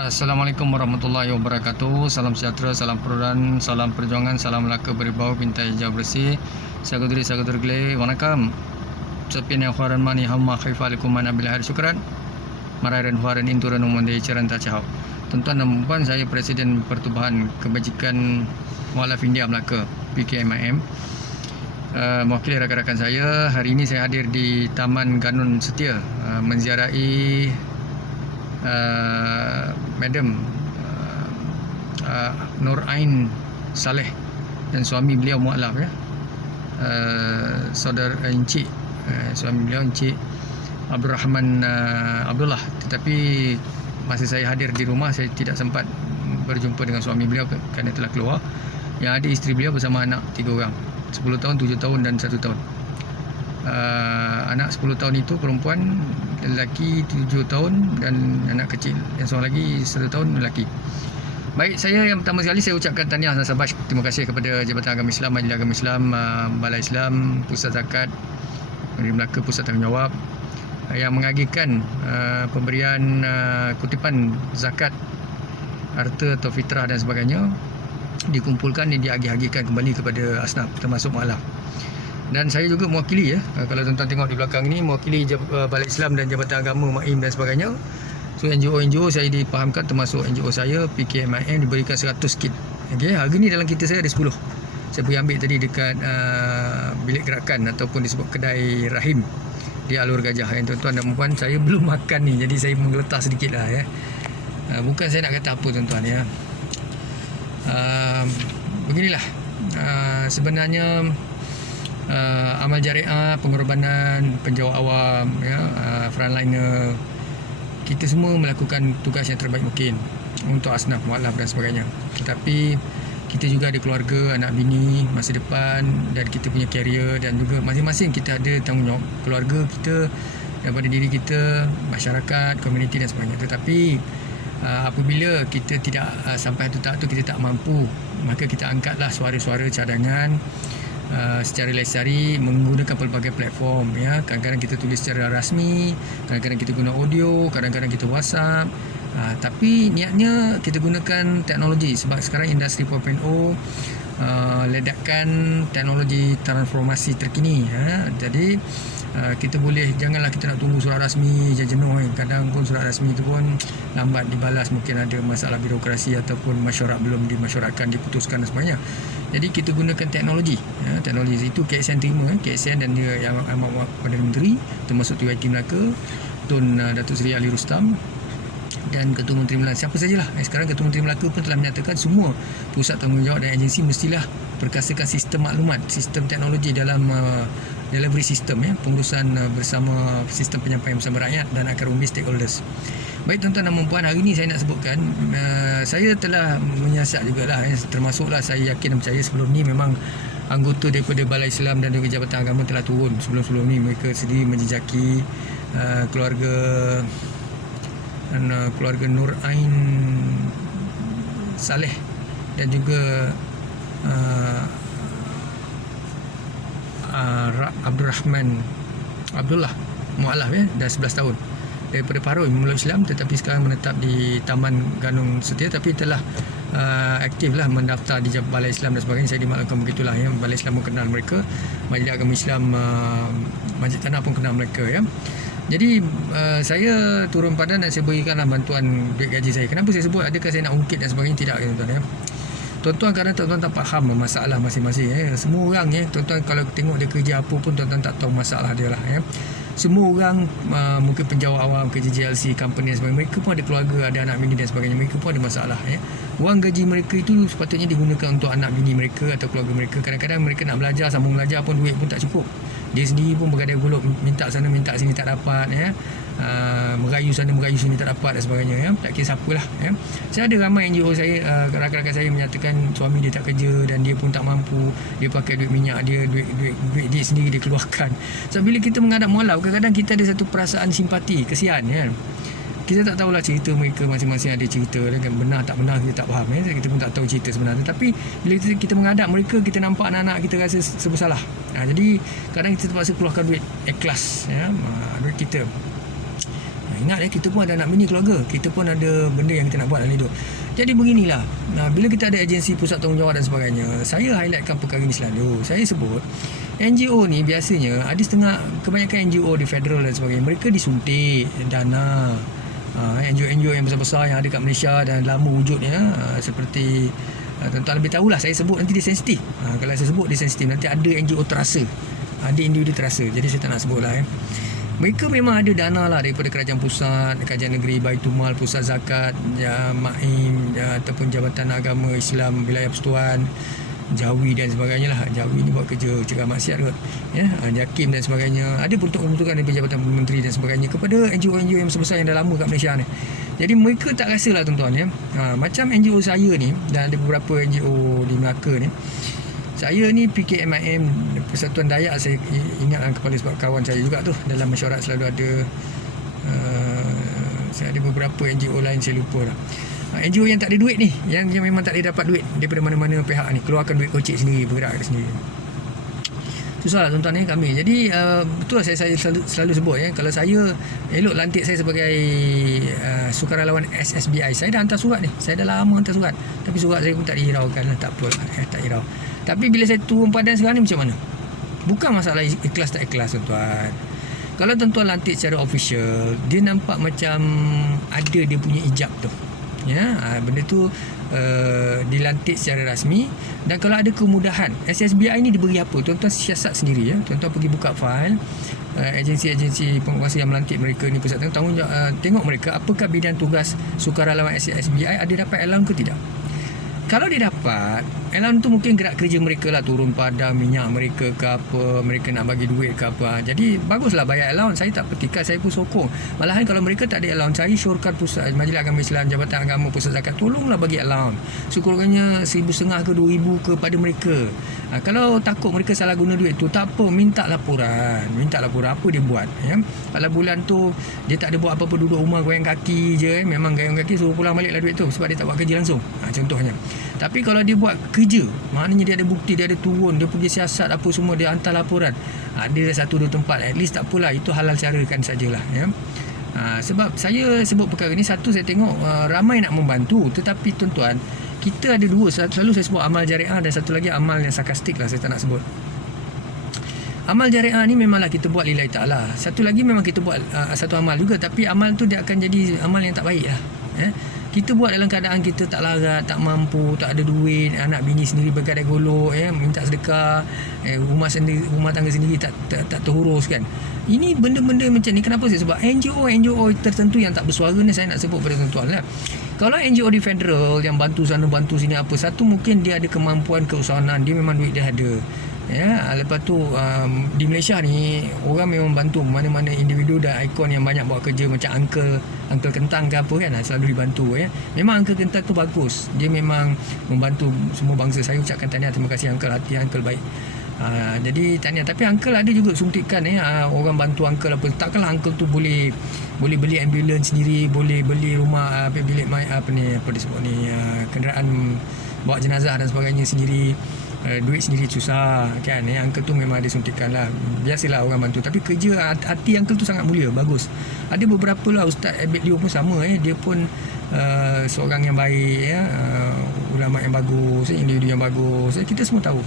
Assalamualaikum warahmatullahi wabarakatuh. Salam sejahtera, salam perubahan, salam perjuangan, salam Melaka berbau, bintang hijau bersih. Sahabat gele, wanakam. Sepin yang khuaran mani hamma khifalikum man abil hari syukran. Marairan khuaran inturan umande caran tacahau. Tuan-tuan dan puan, saya Presiden Pertubuhan Kebajikan Mualaf India Melaka, PKMIM. Mewakili rakan-rakan saya, hari ini saya hadir di Taman Ganun Setia menziarahi Madam Nur Ain Saleh dan suami beliau mualaf ya, saudara Encik, suami beliau Encik Abdul Rahman Abdullah. Tetapi masa saya hadir di rumah, saya tidak sempat berjumpa dengan suami beliau kerana telah keluar. Yang ada isteri beliau bersama anak 3 orang, 10 tahun, 7 tahun dan 1 tahun. Anak 10 tahun itu perempuan, lelaki 7 tahun dan anak kecil yang seorang lagi 1 tahun lelaki. Baik, saya yang pertama sekali saya ucapkan tahniah dan sabash, terima kasih kepada Jabatan Agama Islam, Majlis Agama Islam, Balai Islam, Pusat Zakat Negeri Melaka, Pusat Tanggungjawab yang mengagihkan pemberian kutipan zakat harta atau fitrah dan sebagainya, dikumpulkan dan diagih-agihkan kembali kepada asnaf termasuk mualaf. Dan saya juga mewakili ya, kalau tuan-tuan tengok di belakang ni, mewakili Balai Islam dan Jabatan Agama, MAIM dan sebagainya. So NGO saya dipahamkan, termasuk NGO saya PKMIM, diberikan 100 kit. Okey, harga ni dalam kita saya ada 10. Saya pergi ambil tadi dekat bilik gerakan ataupun disebut kedai Rahim di Alur Gajah. Tuan-tuan dan puan, saya belum makan ni, jadi saya menggeletar sedikit lah ya. Bukan saya nak kata apa tuan-tuan ya. Beginilah sebenarnya amal jariah, pengorbanan penjawat awam ya, frontliner, kita semua melakukan tugas yang terbaik mungkin untuk asnaf, mualaf dan sebagainya. Tetapi kita juga ada keluarga, anak bini, masa depan, dan kita punya karier, dan juga masing-masing kita ada tanggungjawab keluarga kita, daripada diri kita, masyarakat, komuniti dan sebagainya. Tetapi apabila kita tidak sampai satu tahap tu kita tak mampu, maka kita angkatlah suara-suara cadangan secara lestari menggunakan pelbagai platform ya. Kadang-kadang kita tulis secara rasmi, kadang-kadang kita guna audio, kadang-kadang kita WhatsApp. Tapi niatnya kita gunakan teknologi, sebab sekarang industri 4.0 ledakan teknologi transformasi terkini ya. Jadi kita boleh, janganlah kita nak tunggu surat rasmi je jenuh kadang pun surat rasmi itu pun lambat dibalas, mungkin ada masalah birokrasi ataupun mesyuarat belum dimesyuaratkan, diputuskan dan sebagainya. Jadi kita gunakan teknologi ya. Teknologi itu KSN terima, KSN dan dia yang amat Perdana Menteri, termasuk TYT Melaka, Tun Datuk Seri Ali Rustam dan Ketua Menteri Melaka, siapa sajalah. Sekarang Ketua Menteri Melaka pun telah menyatakan semua pusat tanggungjawab dan agensi mestilah perkasakan sistem maklumat, sistem teknologi dalam delivery system ya, pengurusan bersama sistem penyampaian bersama rakyat dan akar umbi stakeholders. Baik tuan-tuan dan puan, hari ini saya nak sebutkan, saya telah menyiasat jugalah ya, termasuklah saya yakin dan percaya sebelum ni memang anggota daripada Balai Islam dan juga Jabatan Agama telah turun sebelum-sebelum ni. Mereka sendiri menjejaki keluarga Nur Ain Saleh dan juga Abdul Rahman Abdullah mualaf ya, dah 11 tahun daripada Paroi memeluk Islam, tetapi sekarang menetap di Taman Ganun Setia, tapi telah aktiflah mendaftar di Balai Islam dan sebagainya. Saya dimaklumkan begitulah ya. Balai Islam pun kenal mereka, Majlis Agama Islam Masjid Tanah pun kenal mereka ya. Jadi saya turun padan dan saya berikanlah bantuan duit gaji saya. Kenapa saya sebut, adakah saya nak ungkit dan sebagainya? Tidak tuan-tuan ya. Tuan-tuan kadang tuan-tuan tak faham masalah masing-masing ya. Semua orang ya, tuan-tuan kalau tengok dia kerja apa pun, tuan-tuan tak tahu masalah dia lah ya. Semua orang mungkin penjawat awam, kerja JLC, company dan sebagainya, mereka pun ada keluarga, ada anak bini dan sebagainya, mereka pun ada masalah ya. Wang gaji mereka itu sepatutnya digunakan untuk anak bini mereka atau keluarga mereka. Kadang-kadang mereka nak belajar, sambung belajar pun duit pun tak cukup. Dia sendiri pun bergadai gulung, minta sana minta sini tak dapat ya. Merayu sana merayu sini tak dapat dan sebagainya ya. Tak kira siapalah ya. Saya ada ramai NGO saya, rakan-rakan saya menyatakan suami dia tak kerja dan dia pun tak mampu, dia pakai duit minyak dia, duit dia sendiri dia keluarkan. So bila kita menghadap mualaf, kadang-kadang kita ada satu perasaan simpati, kesian ya. Kita tak tahulah cerita mereka, masing-masing ada cerita kan, benar tak benar kita tak faham ya. Kita pun tak tahu cerita sebenarnya. Tapi bila kita menghadap mereka, kita nampak anak-anak kita rasa serba salah. Jadi kadang kita terpaksa keluarkan duit ikhlas ya, duit kita. Ingat kita pun ada anak bini keluarga, kita pun ada benda yang kita nak buat dalam hidup. Jadi beginilah, bila kita ada agensi pusat tanggungjawab dan sebagainya, saya highlightkan perkara ini selalu. Saya sebut NGO ni biasanya ada setengah, kebanyakan NGO di federal dan sebagainya, mereka disuntik dana. NGO yang besar-besar yang ada kat Malaysia dan lama wujudnya, seperti tuan-tuan lebih tahulah, saya sebut nanti dia sensitif. Kalau saya sebut dia sensitif, nanti ada NGO terasa, ada individu terasa, jadi saya tak nak sebut lah. Mereka memang ada dana lah daripada kerajaan pusat, kerajaan negeri, Baitulmal, Pusat Zakat, MAIM, ataupun Jabatan Agama Islam Wilayah Persekutuan, Jawi dan sebagainya lah. Jawi ni buat kerja cegah maksiat kot, JAKIM dan sebagainya. Ada peruntukan daripada Jabatan Menteri dan sebagainya kepada NGO-NGO yang besar-besar yang dah lama kat Malaysia ni. Jadi mereka tak rasa lah tuan-tuan, macam NGO saya ni, dan ada beberapa NGO di Melaka ni. Saya ni PKMIM, Persatuan Dayak, saya ingat kepala sebab kawan saya juga tu. Dalam mesyuarat selalu ada, saya ada beberapa NGO lain, saya lupa lah. NGO yang tak ada duit ni, yang memang tak boleh dapat duit daripada mana-mana pihak ni, keluarkan duit kocek sendiri, bergerak sendiri. Susah lah tuan-tuan kami. Jadi betul lah saya selalu sebut, kalau saya elok lantik saya sebagai sukarelawan SSBI, saya dah hantar surat ni, saya dah lama hantar surat, tapi surat saya pun tak dihiraukan lah. Tak apa, tak hirau. Tapi bila saya turun padan sekarang ni macam mana? Bukan masalah ikhlas tak ikhlas tuan-tuan. Kalau tuan-tuan lantik secara official, dia nampak macam ada dia punya ijab tu. Benda tu dilantik secara rasmi. Dan kalau ada kemudahan, SSBI ni diberi apa? Tuan-tuan siasat sendiri. Tuan-tuan pergi buka file agensi-agensi penguasa yang melantik mereka ni, pusat tanggungjawab, tengok mereka apakah bidang tugas sukarelawan SSBI, ada dapat allowance ke tidak. Kalau dia dapat allowance tu, mungkin gerak kerja mereka lah, turun padang minyak mereka ke apa, mereka nak bagi duit ke apa. Jadi baguslah bayar allowance, saya tak petikai, saya pun sokong. Malahan kalau mereka tak ada allowance, saya syorkan pusat Majlis Agama Islam, Jabatan Agama, Pusat Zakat, tolonglah bagi allowance sekurang-kurangnya 1,500 ke 2,000 kepada mereka. Kalau takut mereka salah guna duit tu, tak apa, minta laporan apa dia buat. Kalau bulan tu dia tak ada buat apa-apa, duduk rumah goyang kaki je, memang goyang kaki, suruh pulang balik lah duit tu, sebab dia tak buat kerja langsung, contohnya. Tapi kalau dia buat kerja, maknanya dia ada bukti, dia ada turun, dia punya siasat apa semua, dia hantar laporan, ada 1-2 tempat, at least tak apalah, itu halal carakan sajalah. Sebab saya sebut perkara ni, satu saya tengok ramai nak membantu, tetapi tuan-tuan, kita ada dua, selalu saya sebut amal jariah, dan satu lagi amal yang sarkastik lah, saya tak nak sebut. Amal jariah ni memanglah kita buat lillahi ta'ala. Satu lagi memang kita buat satu amal juga, tapi amal tu dia akan jadi amal yang tak baik lah. Kita buat dalam keadaan kita tak larat, tak mampu, tak ada duit, anak bini sendiri bergadai golok, minta sedekah, rumah tangga sendiri tak terurus kan. Ini benda-benda macam ni. Kenapa saya sebab NGO tertentu yang tak bersuara ni, saya nak sebut pada tuan-tuan lah. Kalau NGO di federal yang bantu sana bantu sini apa, satu mungkin dia ada kemampuan keusahawanan, dia memang duit dia ada. Lepas tu di Malaysia ni orang memang bantu, mana-mana individu dan ikon yang banyak buat kerja, macam Uncle Kentang ke apa kan, selalu dibantu. Memang Uncle Kentang tu bagus, dia memang membantu semua bangsa. Saya ucapkan tahniah, terima kasih Uncle, hati Uncle baik. Jadi tahniah. Tapi Uncle ada juga suntikan, orang bantu Uncle apa. Takkanlah Uncle tu boleh beli ambulans sendiri, boleh beli rumah bilik apa disebut ni, kenderaan bawa jenazah dan sebagainya sendiri. Duit sendiri susah kan. Uncle tu memang ada suntikan lah, biasalah orang bantu. Tapi kerja hati Uncle tu sangat mulia, bagus. Ada beberapa lah, Ustaz Abid Liu pun sama, dia pun seorang yang baik, ulama yang bagus, individu yang bagus, kita semua tahu.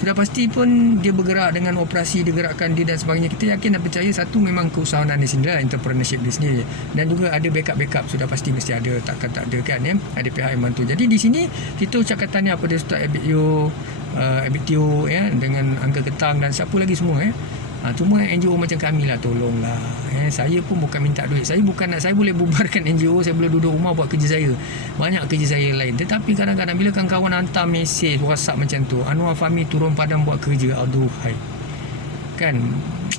Sudah pasti pun dia bergerak dengan operasi, dia gerakkan dia dan sebagainya. Kita yakin dan percaya, satu memang keusahawanan dia sendiri lah, entrepreneurship dia sendiri, dan juga ada backup, sudah pasti mesti ada, takkan tak ada kan, ada pihak yang bantu. Jadi di sini kita ucapkan tahniah pada Ustaz Abid Liu, Abid Tio, dengan Uncle Ketang dan siapa lagi semua. Cuma NGO macam kami lah, tolonglah. Saya pun bukan minta duit. Saya boleh bubarkan NGO, saya boleh duduk rumah buat kerja saya, banyak kerja saya lain. Tetapi kadang-kadang bila kawan-kawan hantar mesej WhatsApp macam tu, Anwar Fahmi turun padang buat kerja, aduhai kan.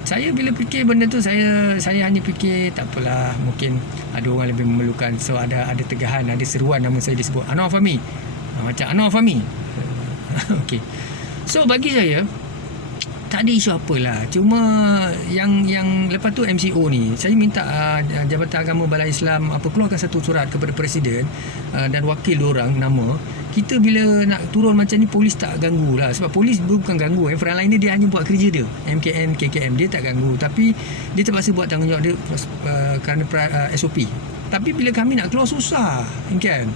Saya bila fikir benda tu, saya hanya fikir tak apalah, mungkin ada orang lebih memerlukan. So ada tegahan, ada seruan, nama saya disebut Anwar Fahmi, macam Anwar Fahmi. Okay. So bagi saya tak ada isu apalah. Cuma yang lepas tu MCO ni, saya minta Jabatan Agama Balai Islam keluarkan satu surat kepada Presiden dan wakil diorang nama, kita bila nak turun macam ni, polis tak ganggu lah. Sebab polis bukan ganggu, frontliner dia hanya buat kerja dia, MKM, KKM, dia tak ganggu. Tapi dia terpaksa buat tanggungjawab dia kerana SOP. Tapi bila kami nak keluar, susah kan.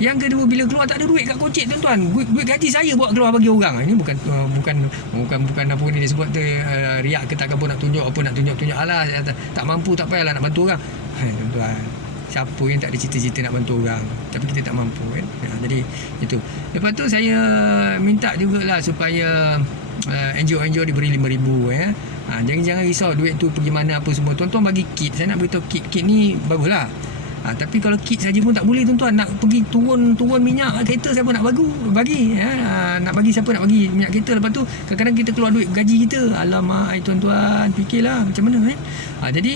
Yang kedua, bila keluar tak ada duit kat kocek tuan-tuan. Duit gaji saya buat keluar bagi orang. Ini bukan apa ni dia sebut tu, riak ke tak apa, nak tunjuk apa, nak tunjuk alah tak mampu, tak payahlah nak bantu orang. Tuan-tuan, siapa yang tak ada cita-cita nak bantu orang, tapi kita tak mampu kan. Jadi itu. Lepas tu saya minta jugalah supaya NGO diberi 5,000 ya. Jangan risau duit tu pergi mana apa semua. Tuan-tuan bagi kit. Saya nak beritahu kit ni baguslah. Tapi kalau kit saja pun tak boleh tuan-tuan. Nak pergi turun minyak kereta, siapa nak bagi nak bagi siapa nak bagi minyak kereta. Lepas tu kadang-kadang kita keluar duit gaji kita. Alamak tuan-tuan, fikirlah macam mana kan. Jadi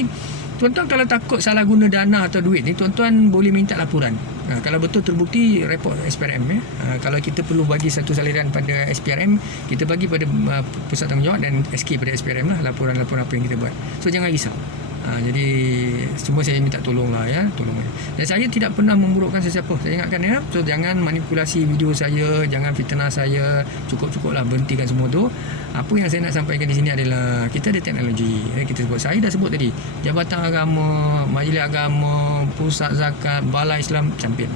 tuan-tuan kalau takut salah guna dana atau duit ni, tuan-tuan boleh minta laporan. Kalau betul terbukti, report SPRM ya. Kalau kita perlu bagi satu saliran pada SPRM, kita bagi pada pusat tanggungjawab dan SK pada SPRM lah, laporan-laporan apa yang kita buat. So jangan risau. Jadi semua saya minta tolong lah ya, tolong. Dan saya tidak pernah memburukkan sesiapa. Saya ingatkan ya. So jangan manipulasi video saya, jangan fitnah saya. Cukup-cukuplah, berhentikan semua tu. Apa yang saya nak sampaikan di sini adalah kita ada teknologi. Kita sebut, saya dah sebut tadi, Jabatan Agama, Majlis Agama, Pusat Zakat, Balai Islam champion.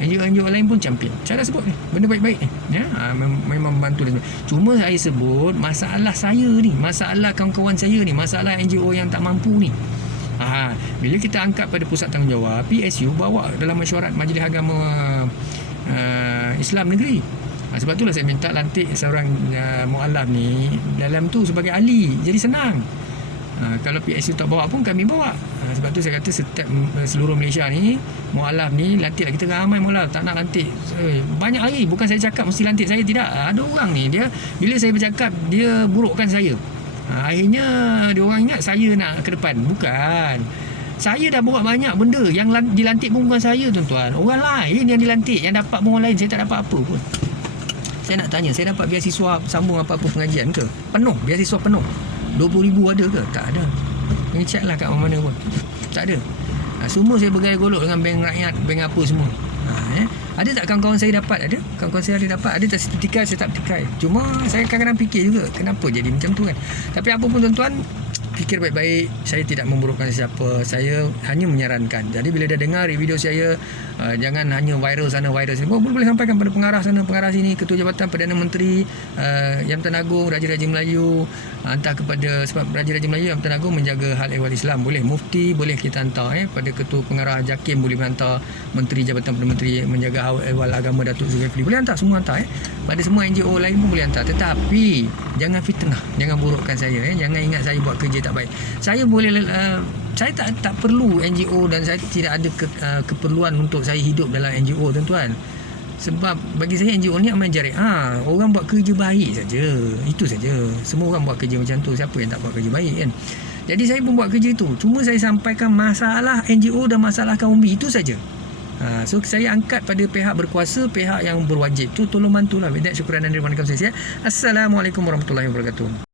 NGO lain pun champion. Saya dah sebut ni, benda baik-baik ni ya. Memang membantu dia. Cuma saya sebut masalah saya ni, masalah kawan-kawan saya ni, masalah NGO yang tak mampu ni. Bila kita angkat pada pusat tanggungjawab, PSU bawa dalam mesyuarat Majlis Agama Islam negeri. Sebab itulah saya minta lantik seorang mualaf ni dalam tu sebagai ahli. Jadi senang. Kalau PSU tak bawa pun kami bawa. Sebab tu saya kata seluruh Malaysia ni, mualaf ni lantiklah. Kita ramai mualaf, tak nak lantik banyak lagi. Bukan saya cakap mesti lantik saya, tidak. Ada orang ni, dia bila saya bercakap, dia burukkan saya. Akhirnya dia orang ingat saya nak ke depan. Bukan. Saya dah buat banyak benda. Yang dilantik pun bukan saya tuan-tuan, orang lain yang dilantik. Yang dapat pun orang lain. Saya tak dapat apa pun. Saya nak tanya, saya dapat beasiswa sambung apa-apa pengajian ke? Penuh, beasiswa penuh. 20,000 ada ke? Tak ada. Ini check lah kat mana pun. Tak ada. Semua saya bergaya golok dengan bank rakyat, bank apa semua. Ada tak kawan-kawan saya dapat? Ada. Kawan-kawan saya ada dapat. Ada tak saya petikai, saya tak petikai. Cuma saya kadang-kadang fikir juga, kenapa jadi macam tu kan. Tapi apa pun tuan-tuan, fikir baik-baik. Saya tidak memburukkan siapa. Saya hanya menyarankan. Jadi bila dah dengar video saya, jangan hanya viral sana, viral sini. Boleh sampaikan pada pengarah sana, pengarah sini, Ketua Jabatan Perdana Menteri, Jabatan Agung, Raja-Raja Melayu. Hantar kepada, sebab Raja-Raja Melayu, Jabatan Agung menjaga hal ehwal Islam. Boleh Mufti, boleh kita hantar pada Ketua Pengarah JAKIM, boleh hantar Menteri Jabatan Perdana Menteri menjaga hal ehwal agama Datuk Zulkifli. Boleh hantar, semua hantar Pada semua NGO lain pun boleh hantar. Tetapi jangan fitnah, jangan burukkan saya Jangan ingat saya buat kerja tak baik. Saya boleh saya tak perlu NGO, dan saya tidak ada keperluan untuk saya hidup dalam NGO tuan-tuan. Sebab bagi saya NGO ni amal jariah. Orang buat kerja baik saja. Itu saja. Semua orang buat kerja macam tu. Siapa yang tak buat kerja baik kan? Jadi saya pun buat kerja tu. Cuma saya sampaikan masalah NGO dan masalah kaum B. Itu saja. So saya angkat pada pihak berkuasa, pihak yang berwajib tu, tolong bantulah. Syukuran dan terima kasih. Assalamualaikum warahmatullahi wabarakatuh.